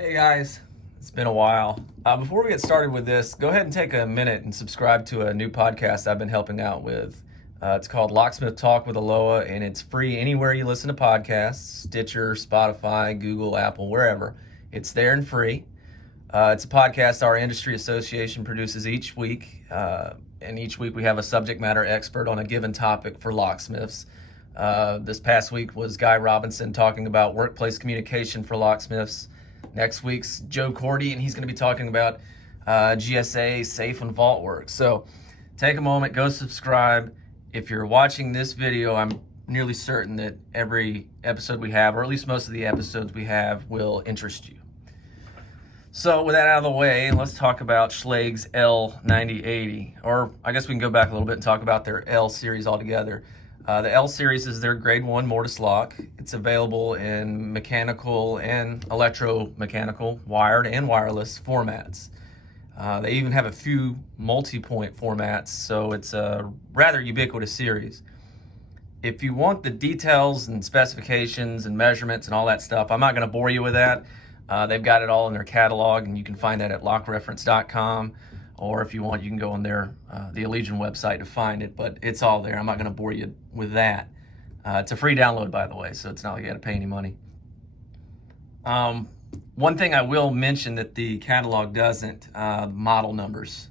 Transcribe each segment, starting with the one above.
Hey guys, it's been a while. Before we get started with this, go ahead and take a minute and subscribe to a new podcast I've been helping out with. It's called Locksmith Talk with Aloha, and it's free anywhere you listen to podcasts, Stitcher, Spotify, Google, Apple, wherever. It's there and free. It's a podcast our industry association produces each week, and each week we have a subject matter expert on a given topic for locksmiths. This past week was Guy Robinson talking about workplace communication for locksmiths. Next week's Joe Cordy, and he's going to be talking about GSA, safe, and vault work. So take a moment, go subscribe. If you're watching this video, I'm nearly certain that every episode we have, or at least most of the episodes we have, will interest you. So with that out of the way, let's talk about Schlage's L9080. Or I guess we can go back a little bit and talk about their L-series altogether. The L-series is their grade 1 mortise lock. It's available in mechanical and electromechanical, wired and wireless formats. They even have a few multi-point formats, so it's a rather ubiquitous series. If you want the details and specifications and measurements and all that stuff, I'm not going to bore you with that. They've got it all in their catalog, and you can find that at lockreference.com. Or if you want, you can go on their the Allegion website to find it, but it's all there. I'm not going to bore you with that. It's a free download, by the way, so it's not like you got to pay any money. One thing I will mention that the catalog doesn't, model numbers.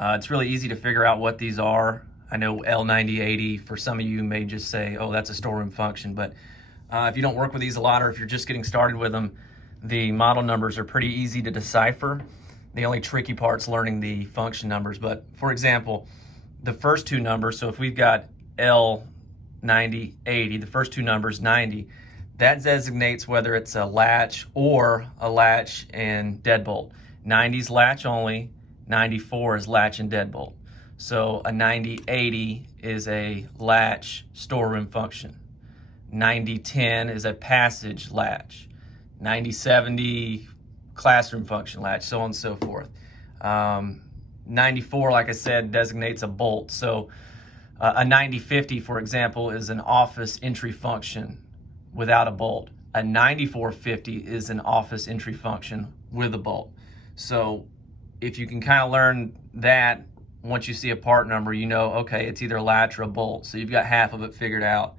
It's really easy to figure out what these are. I know L9080, for some of you may just say, oh, that's a storeroom function, but if you don't work with these a lot, or if you're just getting started with them, the model numbers are pretty easy to decipher. The only tricky part's learning the function numbers. But for example, the first two numbers, so if we've got L9080, the first two numbers, 90, that designates whether it's a latch or a latch and deadbolt. 90 is latch only, 94 is latch and deadbolt. So a 9080 is a latch storeroom function. 9010 is a passage latch. 9070 classroom function latch, so on and so forth. 94, like I said, designates a bolt. So a 9050, for example, is an office entry function without a bolt. A 9450 is an office entry function with a bolt. So if you can kind of learn that, once you see a part number, you know, okay, it's either a latch or a bolt. So you've got half of it figured out.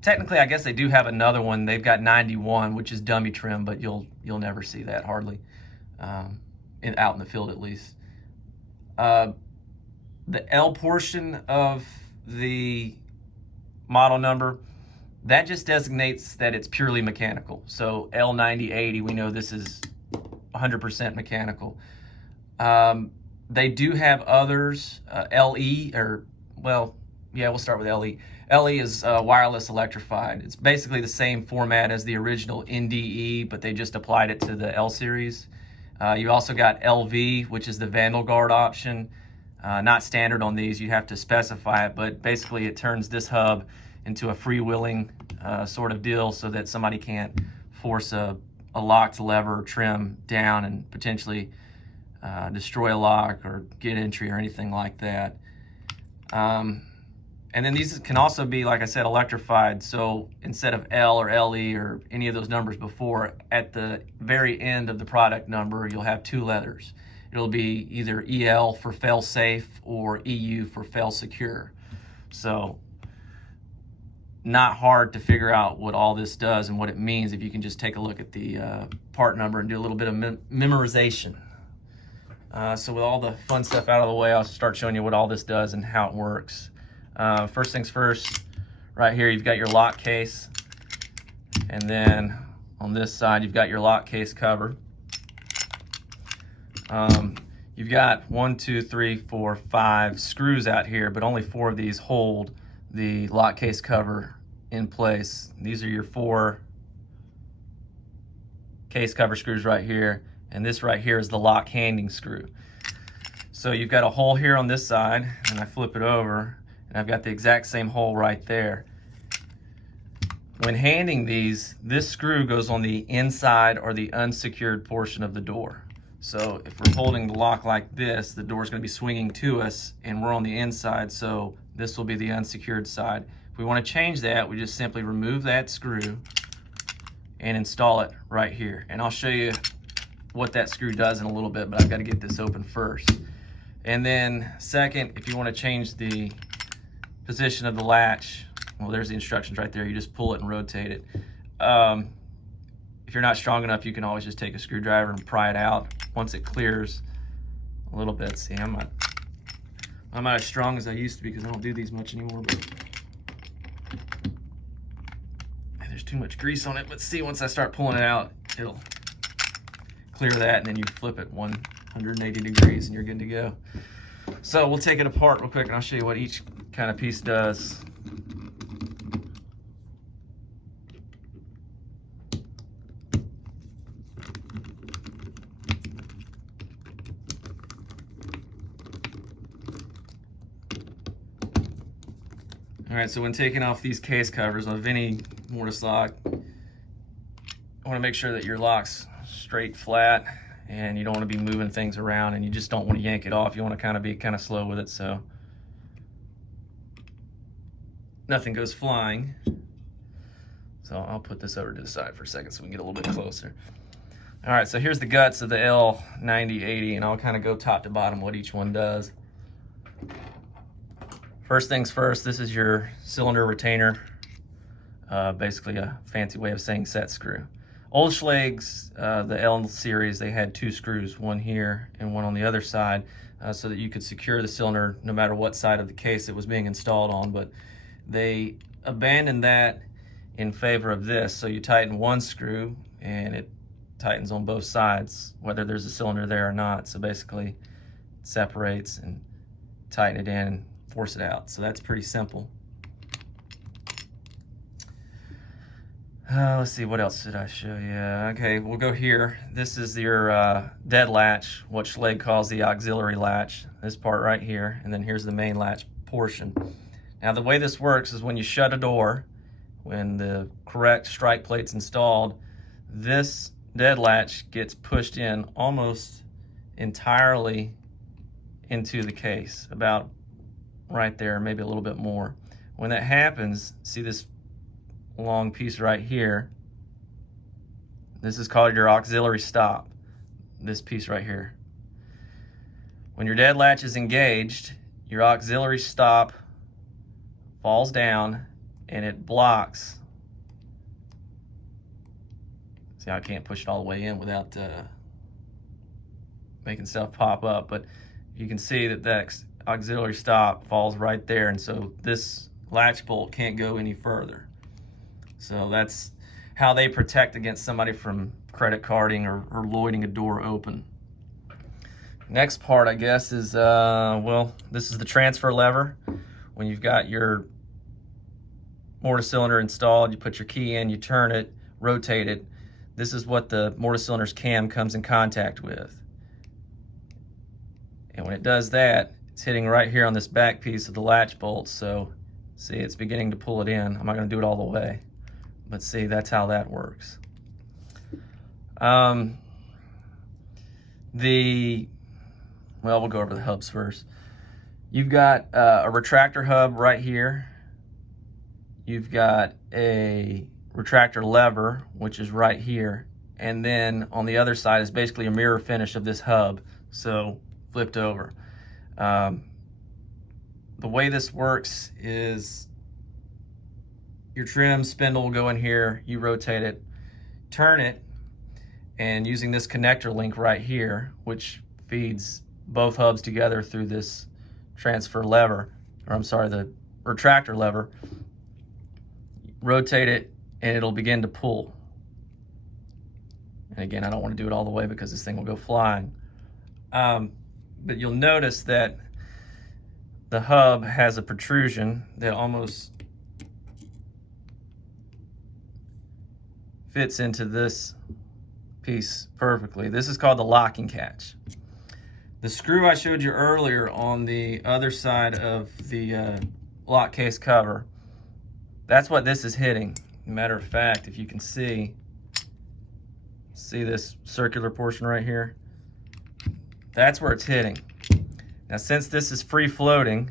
Technically, I guess they do have another one. They've got 91, which is dummy trim, but you'll never see that hardly, out in the field at least. The L portion of the model number, that just designates that it's purely mechanical. So L9080, we know this is 100% mechanical. They do have others, LE, or, well, yeah, we'll start with LE. LE is wireless electrified. It's basically the same format as the original NDE, but they just applied it to the L-series. You also got LV, which is the Vandal Guard option. Not standard on these, you have to specify it, but basically it turns this hub into a freewheeling sort of deal so that somebody can't force a locked lever or trim down and potentially destroy a lock or get entry or anything like that. And then these can also be, like I said, electrified. So instead of L or LE or any of those numbers before, at the very end of the product number, you'll have two letters. It'll be either EL for fail safe or EU for fail secure. So not hard to figure out what all this does and what it means if you can just take a look at the part number and do a little bit of memorization. So with all the fun stuff out of the way, I'll start showing you what all this does and how it works. First things first, right here you've got your lock case, and then on this side you've got your lock case cover. You've got 5 screws out here, but only 4 of these hold the lock case cover in place. These are your 4 case cover screws right here, and this right here is the lock handing screw. So you've got a hole here on this side, and I flip it over, and I've got the exact same hole right there. When handing these, this screw goes on the inside or the unsecured portion of the door. So if we're holding the lock like this, the door is going to be swinging to us, and we're on the inside, so this will be the unsecured side. If we want to change that, we just simply remove that screw, and install it right here. And I'll show you what that screw does in a little bit, but I've got to get this open first. And then second, if you want to change the position of the latch, well, there's the instructions right there. You just pull it and rotate it. If you're not strong enough, you can always just take a screwdriver and pry it out once it clears a little bit. See, I'm not as strong as I used to be because I don't do these much anymore, but there's too much grease on it. But see, once I start pulling it out, it'll clear that, and then you flip it 180 degrees and you're good to go. So we'll take it apart real quick and I'll show you what each kind of piece does. All right, so when taking off these case covers of any Mortise lock, I want to make sure that your lock's straight, flat, and you don't want to be moving things around, and you just don't want to yank it off. You want to be kind of slow with it so nothing goes flying. So I'll put this over to the side for a second so we can get a little bit closer. All right, so here's the guts of the L9080, and I'll kind of go top to bottom what each one does. First things first, this is your cylinder retainer, basically a fancy way of saying set screw. Old Schlage's, the L-series, they had 2 screws, one here and one on the other side, so that you could secure the cylinder no matter what side of the case it was being installed on, but they abandoned that in favor of this. So you tighten one screw and it tightens on both sides, whether there's a cylinder there or not. So basically it separates and tighten it in and force it out. So that's pretty simple. Let's see, what else did I show you? Okay, we'll go here. This is your dead latch, what Schlage calls the auxiliary latch, this part right here, and then here's the main latch portion. Now the way this works is when you shut a door, when the correct strike plate's installed, this dead latch gets pushed in almost entirely into the case, about right there, maybe a little bit more. When that happens, see this long piece right here, this is called your auxiliary stop, this piece right here. When your dead latch is engaged, your auxiliary stop falls down and it blocks. See, I can't push it all the way in without making stuff pop up, but you can see that that auxiliary stop falls right there, and so this latch bolt can't go any further. So that's how they protect against somebody from credit carding or lloyding a door open. Next part, I guess, is, well, this is the transfer lever. When you've got your mortise cylinder installed, you put your key in, you turn it, rotate it. This is what the mortise cylinder's cam comes in contact with. And when it does that, it's hitting right here on this back piece of the latch bolt. So see, it's beginning to pull it in. I'm not going to do it all the way, but see, that's how that works. Well, we'll go over the hubs first. You've got a retractor hub right here. You've got a retractor lever, which is right here. And then on the other side is basically a mirror finish of this hub, so flipped over. The way this works is your trim spindle will go in here, you rotate it, turn it, and using this connector link right here, which feeds both hubs together through this transfer lever, or I'm sorry, the retractor lever, rotate it and it'll begin to pull. And again, I don't want to do it all the way because this thing will go flying. But you'll notice that the hub has a protrusion that almost fits into this piece perfectly. This is called the locking catch. The screw I showed you earlier on the other side of the lock case cover, that's what this is hitting. Matter of fact, if you can see this circular portion right here? That's where it's hitting. Now, since this is free floating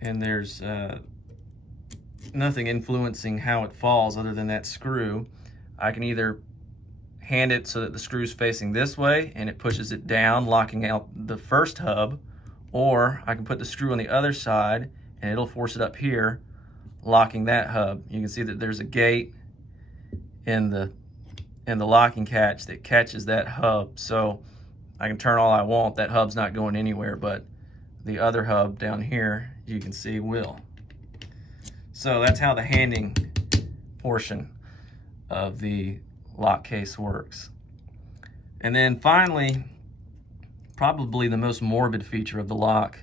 and there's nothing influencing how it falls other than that screw, I can either hand it so that the screw's facing this way and it pushes it down, locking out the first hub, or I can put the screw on the other side and it'll force it up here, locking that hub. You can see that there's a gate in the locking catch that catches that hub. So I can turn all I want, that hub's not going anywhere, but the other hub down here, you can see, will. So that's how the handing portion of the lock case works. And then finally, probably the most morbid feature of the lock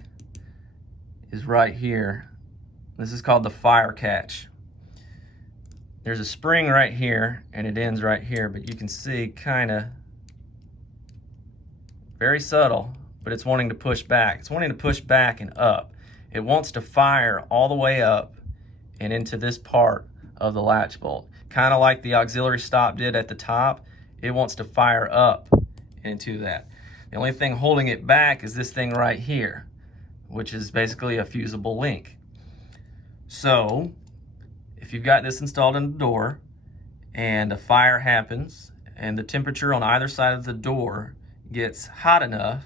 is right here. This is called the fire catch. There's a spring right here and it ends right here, but you can see kind of very subtle, but it's wanting to push back. It's wanting to push back and up. It wants to fire all the way up and into this part of the latch bolt. Kind of like the auxiliary stop did at the top, it wants to fire up into that. The only thing holding it back is this thing right here, which is basically a fusible link. So if you've got this installed in the door and a fire happens and the temperature on either side of the door gets hot enough,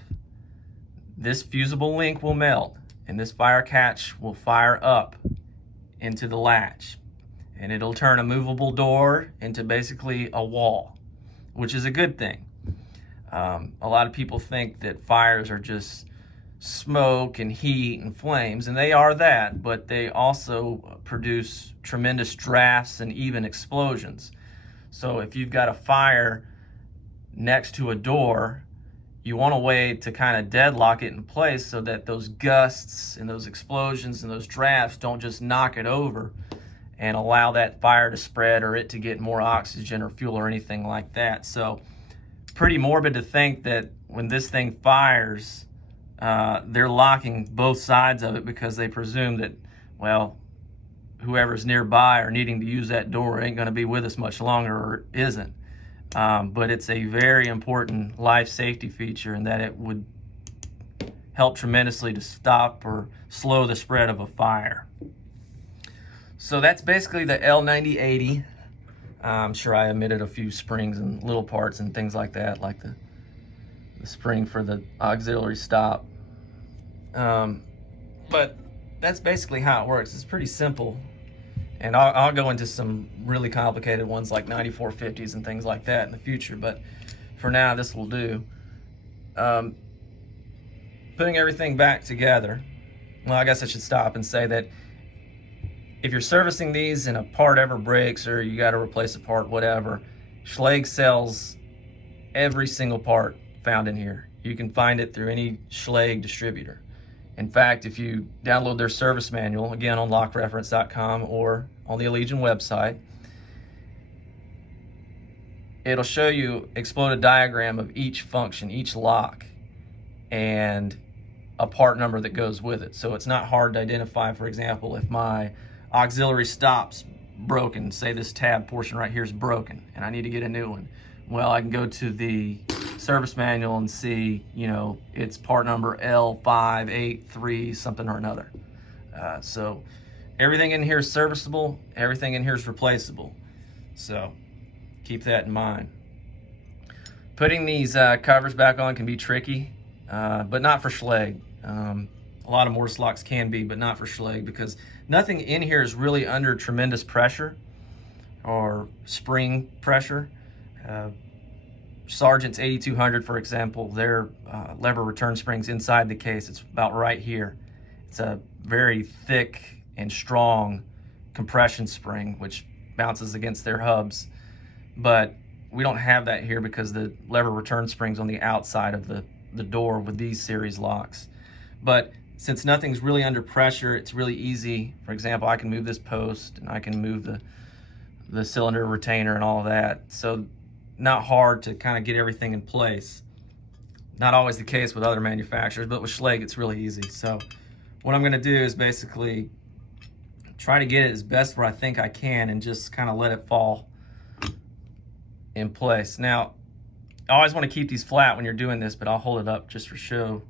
this fusible link will melt and this fire catch will fire up into the latch, and it'll turn a movable door into basically a wall, which is a good thing. A lot of people think that fires are just smoke and heat and flames, and they are that, but they also produce tremendous drafts and even explosions. So if you've got a fire next to a door, you want a way to kind of deadlock it in place so that those gusts and those explosions and those drafts don't just knock it over and allow that fire to spread or it to get more oxygen or fuel or anything like that. So pretty morbid to think that when this thing fires, they're locking both sides of it because they presume that, well, whoever's nearby or needing to use that door ain't going to be with us much longer, or isn't. But it's a very important life safety feature in that it would help tremendously to stop or slow the spread of a fire. So that's basically the L9080. I'm sure I omitted a few springs and little parts and things like that, like the spring for the auxiliary stop. But that's basically how it works. It's pretty simple. And I'll go into some really complicated ones like 9450s and things like that in the future, but for now this will do. Putting everything back together, well, I guess I should stop and say that if you're servicing these and a part ever breaks or you got to replace a part, whatever, Schlage sells every single part found in here. You can find it through any Schlage distributor. In fact, if you download their service manual, again on lockreference.com or on the Allegion website, it'll show you exploded diagram of each function, each lock, and a part number that goes with it. So it's not hard to identify, for example, if my auxiliary stop's broken, say this tab portion right here is broken and I need to get a new one. Well, I can go to the service manual and see, you know, it's part number L583 something or another. So everything in here is serviceable, everything in here is replaceable. So keep that in mind. Putting these covers back on can be tricky, but not for Schlage. A lot of Mortise locks can be, but not for Schlage, because nothing in here is really under tremendous pressure or spring pressure. Sargent's 8200, for example, their lever return springs inside the case, it's about right here. It's a very thick and strong compression spring which bounces against their hubs, but we don't have that here because the lever return springs on the outside of the door with these series locks. But since nothing's really under pressure, it's really easy. For example, I can move this post and I can move the cylinder retainer and all of that. So not hard to kind of get everything in place. Not always the case with other manufacturers, but with Schlage it's really easy. So what I'm going to do is basically try to get it as best where I think I can and just kind of let it fall in place. Now, I always want to keep these flat when you're doing this, but I'll hold it up just for show.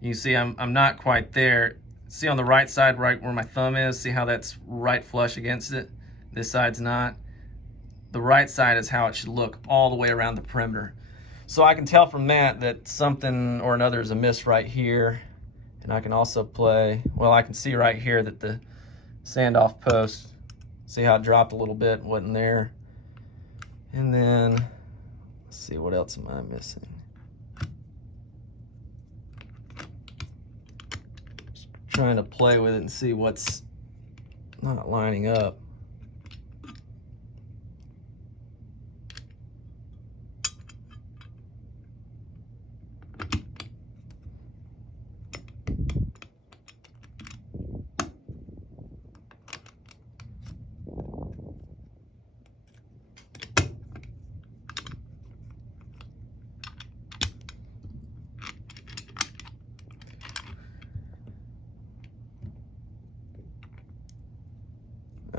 You see I'm not quite there. See on the right side, right where my thumb is, see how that's right flush against it? This side's not. the right side is how it should look all the way around the perimeter. So I can tell from that something or another is amiss right here. And I can also I can see right here that the sand-off post, see how it dropped a little bit, wasn't there. And then, let's see, what else am I missing? Just trying to play with it and see what's not lining up.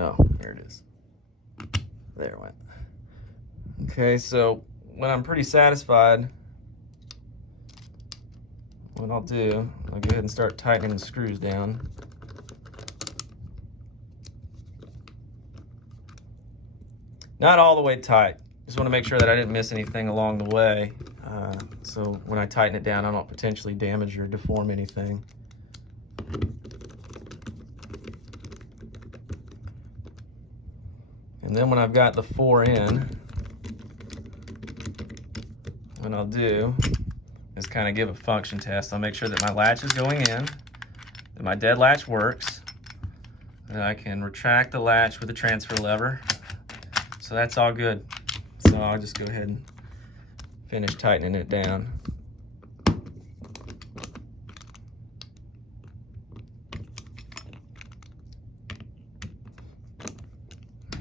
Oh, there it is. There it went. Okay, so when I'm pretty satisfied, what I'll do, I'll go ahead and start tightening the screws down. Not all the way tight. Just want to make sure that I didn't miss anything along the way. So when I tighten it down, I don't potentially damage or deform anything. And then when I've got the 4 in, what I'll do is kind of give a function test. I'll make sure that my latch is going in, that my dead latch works, that I can retract the latch with a transfer lever. So that's all good. So I'll just go ahead and finish tightening it down.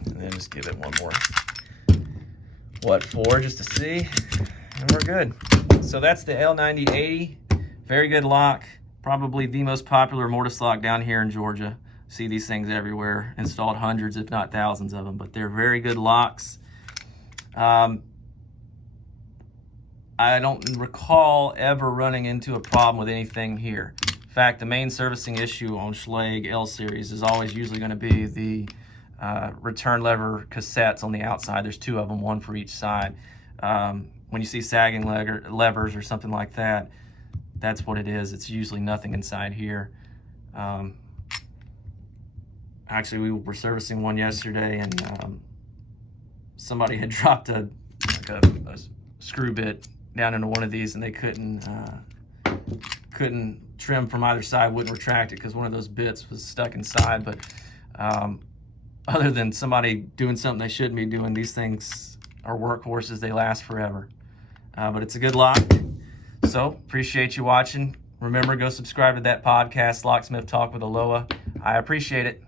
And then just give it one more what for, just to see, and we're good. So that's the L9080. Very good lock, probably the most popular mortise lock down here in Georgia. See these things everywhere, installed hundreds if not thousands of them, but they're very good locks. I don't recall ever running into a problem with anything here. In fact, the main servicing issue on Schlage L-series is always usually going to be the return lever cassettes on the outside. There's 2 of them, 1 for each side. When you see sagging levers or something like that, that's what it is. It's usually nothing inside here. Actually, we were servicing one yesterday, and somebody had dropped a screw bit down into one of these, and they couldn't trim from either side, wouldn't retract it because one of those bits was stuck inside. But other than somebody doing something they shouldn't be doing, these things are workhorses. They last forever. But it's a good lock. So appreciate you watching. Remember, go subscribe to that podcast, Locksmith Talk with Aloha. I appreciate it.